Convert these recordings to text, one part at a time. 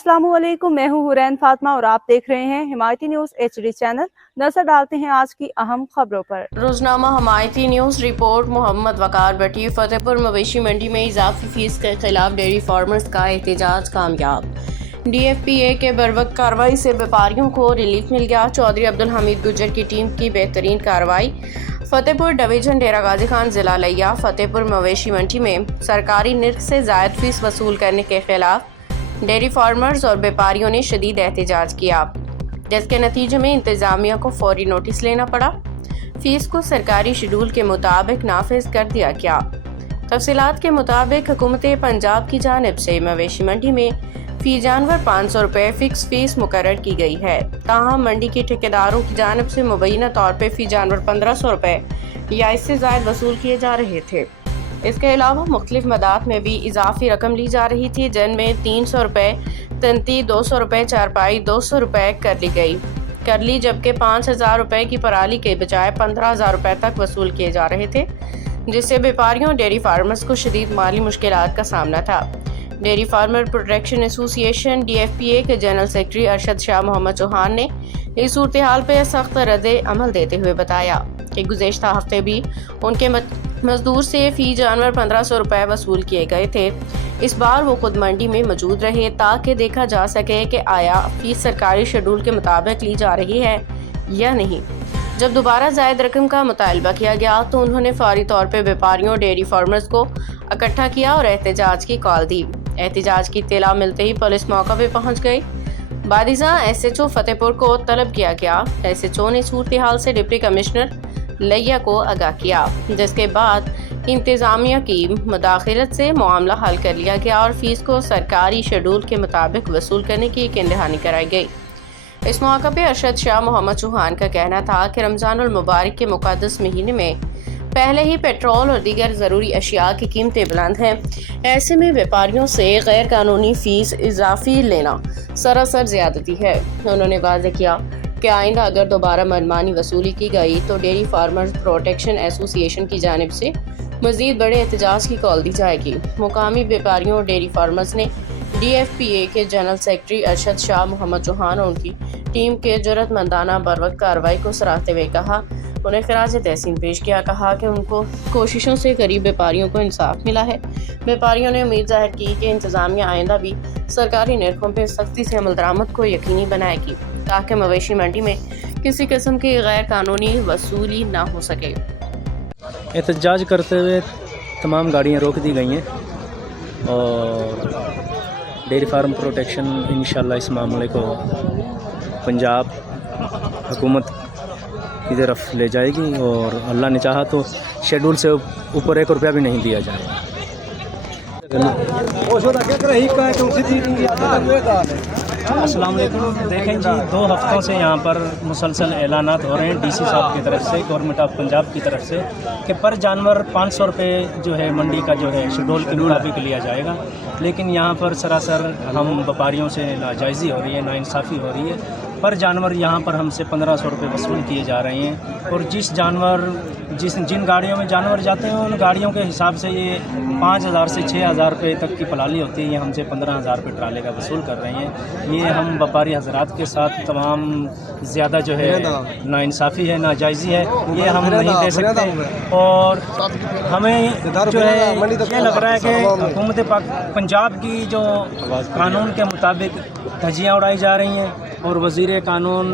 अस्सलामुअलैकुम, मैं हूँ हुरैन फातिमा और आप देख रहे हैं हिमायती न्यूज़ HD चैनल। नजर डालते हैं आज की अहम खबरों पर। रोजनामा हिमायती न्यूज़ रिपोर्ट। मोहम्मद वकार भट्टी। फतेहपुर मवेशी मंडी में इजाफी फीस के खिलाफ डेयरी फार्मर्स का एहतजाज कामयाब। DFPA के बरवक्त कार्रवाई से व्यापारियों को रिलीफ मिल गया। चौधरी अब्दुल हमीद गुज्जर की टीम की बेहतरीन कार्रवाई। फतेहपुर डिवीजन डेरा गाजी खान जिला लिया। फतेहपुर मवेशी मंडी में सरकारी निर्ख से जायद फीस वसूल करने के खिलाफ डेयरी फार्मर्स और व्यापारियों ने शदीद एहतजाज किया, जिसके नतीजे में इंतजामिया को फौरी नोटिस लेना पड़ा। फीस को सरकारी शेड्यूल के मुताबिक नाफिज कर दिया गया। तफसीलात के मुताबिक हुकूमत पंजाब की जानिब से मवेशी मंडी में फी जानवर 500 रुपये फिक्स फीस मुकर्रर की गई है। ताहम मंडी के ठेकेदारों की जानिब से मुबैना तौर पर फी जानवर 1500 रुपये या इससे ज़ायद वसूल किए जा रहे थे। इसके अलावा मुख्तलिफ मदात में भी इजाफी रकम ली जा रही थी, जिनमें 300 रुपये तंती, 200 रुपये चारपाई, 200 रुपये कर ली, जबकि 5000 रुपये की पराली के बजाय 15000 रुपये तक वसूल किए जा रहे थे, जिससे व्यापारियों डेयरी फार्मर्स को शदीद माली मुश्किलात का सामना था। Dairy farmer protection association DFPA के जनरल सेक्रेटरी अरशद शाह मोहम्मद चौहान ने इस सूरत हाल पर सख्त रद्द अमल देते हुए बताया कि गुज़श्ता हफ्ते भी उनके मजदूर से फी जानवर 1500 रुपये वसूल किए गए थे। इस बार वो खुद मंडी में मौजूद रहे ताकि देखा जा सके कि आया फीस सरकारी शेड्यूल के मुताबिक ली जा रही है या नहीं। जब दोबारा जायद रकम का मुतालबा किया गया तो उन्होंने फौरी तौर पर व्यापारियों डेयरी फार्मर्स को इकट्ठा किया और एहतजाज की कॉल दी। एहतजाज की इत्तला मिलते ही पुलिस मौका पे पहुंच गई। बादिजा SHO फतेहपुर को तलब किया गया। SHO ने सूरत हाल से डिप्टी कमिश्नर लिया को आगाह किया, जिसके बाद इंतजामिया की मुदाखलत से मामला हल कर लिया गया और फीस को सरकारी शेड्यूल के मुताबिक वसूल करने की यकीन दहानी कराई गई। इस मौका पर अरशद शाह मोहम्मद चौहान का कहना था कि रमज़ानुल मुबारक के मुक़द्दस महीने में पहले ही पेट्रोल और दीगर ज़रूरी अशिया की कीमतें बुलंद हैं। ऐसे में व्यापारियों से गैर कानूनी फ़ीस इजाफी लेना सरासर ज़्यादती है। उन्होंने वाज़ेह किया कि आइंदा अगर दोबारा मनमानी वसूली की गई तो डेयरी फार्मर्स प्रोटेक्शन एसोसिएशन की जानिब से मज़ीद बड़े एहतजाज की कॉल दी जाएगी। मुकामी व्यापारियों और डेयरी फार्मर्स ने DFPA के जनरल सेक्रेटरी अरशद शाह मोहम्मद चौहान और उनकी टीम के जुर्रतमंदाना बरवक्त कार्रवाई को सराहते हुए कहा, उन्हें खराज तहसीन पेश किया। कहा कि उनको कोशिशों से गरीब व्यापारियों को इंसाफ मिला है। व्यापारियों ने उम्मीद जाहिर की कि इंतजामिया आइंदा भी सरकारी निर्खों पर सख्ती से अमल दरामद को यकीनी बनाएगी ताकि मवेशी मंडी में किसी किस्म की गैर कानूनी वसूली ना हो सके। एहतजाज करते हुए तमाम गाड़ियाँ रोक दी गई हैं और डेयरी फार्म प्रोटेक्शन इंशाल्लाह इस मामले को पंजाब हुकूमत की तरफ ले जाएगी और अल्लाह ने चाहा तो शेड्यूल से ऊपर 1 रुपया भी नहीं दिया जाएगा। अस्सलाम वालेकुम। देखें जी, 2 हफ्तों से यहाँ पर मुसलसल ऐलानात हो रहे हैं DC साहब की तरफ से, गवर्नमेंट ऑफ पंजाब की तरफ से कि पर जानवर 500 रुपये जो है मंडी का जो है शेड्यूल के मुताबिक लिया जाएगा, लेकिन यहाँ पर सरासर हम व्यापारियों से नाजायज़ी हो रही है, नाइंसाफ़ी हो रही है। पर जानवर यहाँ पर हमसे 1500 रुपये वसूल किए जा रहे हैं और जिन गाड़ियों में जानवर जाते हैं उन गाड़ियों के हिसाब से ये 5000 से 6000 रुपये तक की पलाली होती है, ये हमसे 15000 रुपये ट्राले का वसूल कर रहे हैं। ये हम व्यापारी हजरात के साथ तमाम ज़्यादा जो है नाइंसाफ़ी है, नाजायज़ी है, ये हम नहीं दे सकते और हमें जो है ये लग रहा है कि हुकूमत पंजाब की जो कानून के मुताबिक धज्जियाँ उड़ाई जा रही हैं और वज़ीर कानून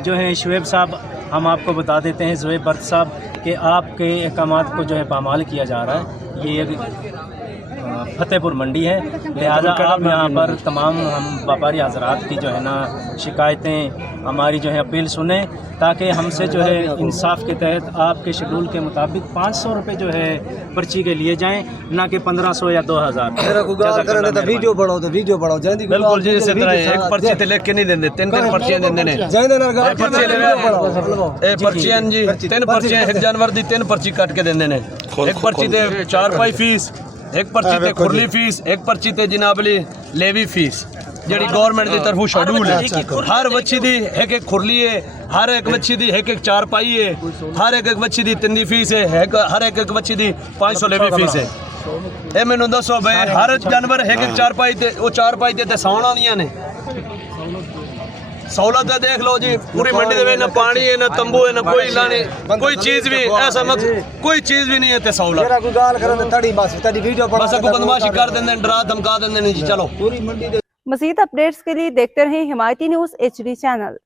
जो हैं शुएब साहब, हम आपको बता देते हैं शुएब बर्द साहब कि आपके अहकामात को जो है पामाल किया जा रहा है। ये फतेहपुर मंडी है, लिहाजा आप यहाँ पर तमाम हम व्यापारी हजरात की जो है ना शिकायतें, हमारी जो है अपील सुने ताकि हमसे जो है इंसाफ के तहत आपके शेड्यूल के मुताबिक 500 रुपये जो है पर्ची के लिए जाएं, ना कि 1500 या 2000। वीडियो बढ़ाओ बिल्कुल जी, इसी तरह एक पर्ची ते लिख के नहीं देंगे, 3 पर्चियां देंगे ने पर्चियां जी, 3 पर्चियां 1 जानवर दी 3 पर्ची कट के देंगे ने। एक पर्ची ते 4 पाई फीस, एक पर्ची ते खुरली फीस, एक पर्ची ते जनाबली लेवी फीस ਜਿਹੜੀ गवर्नमेंट की तरफों शेड्यूल है। हर बच्ची दी एक खुरली है, हर एक बच्ची दी एक चारपाई है, हर एक बच्ची दी 3 फीस है, हर एक बच्ची दी 500 लेवी फीस है। ਇਹ ਮੈਨੂੰ ਦੱਸੋ ਬਈ ਹਰ ਜਾਨਵਰ ਇੱਕ ਚਾਰਪਾਈ ਤੇ ਉਹ ਚਾਰਪਾਈ ਤੇ ਸੌਣ ਆਉਂਦੀਆਂ ਨੇ सहूलत है देख लो जी पूरी मंडी दे ना पानी है ना तंबू है ना कोई लाने कोई चीज भी ऐसा मत कोई चीज भी नहीं है ते सहूलत तेरा कोई गाल करे तड़ी बस तेरी वीडियो बना बस को बदमाशी कर देंगे डरा धमका देंगे नहीं जी चलो पूरी मंडी मज़ीद अपडेट्स के लिए देखते रहें हिमायती न्यूज़ HD चैनल।